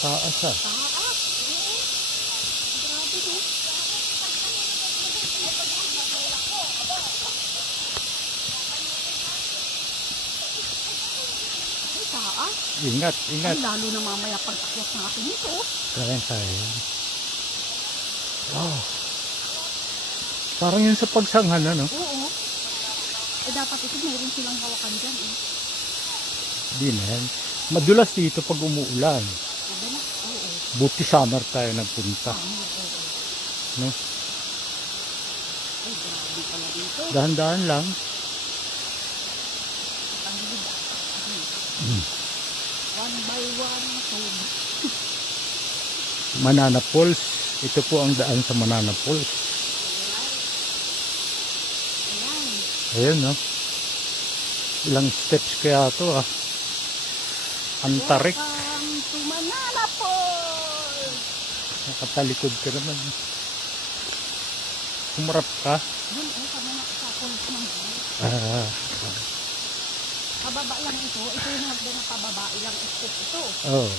Taas ah. Taas. Grabe no. Ay, taas. Ingat, ingat. Ay, lalo na mamaya pag-akyat natin ito. Kaya tayo. Wow. Parang yun sa pagsanghan, ano? Oo. Eh, dapat ito meron silang hawakan dyan eh. Di na yan. Madulas dito pag umuulan. Sabi na, oo. Buti summer tayo nagpunta. Oo. No? Ay, grabe pala dito. Dahan-dahan lang. Ang gilid ah. One by one. Manana Falls. Ito po ang daan sa Manana Falls. Ayan. Ayan, no? Ilang steps kaya to, ah. Ang tarik. Welcome to Manana Falls. Nakatalikod ka naman. Humarap ka. Yun eh, sa falls naman. Ah, Pababa lang ito. Ito yung hagdan na pababa. Ilang step ito. oh.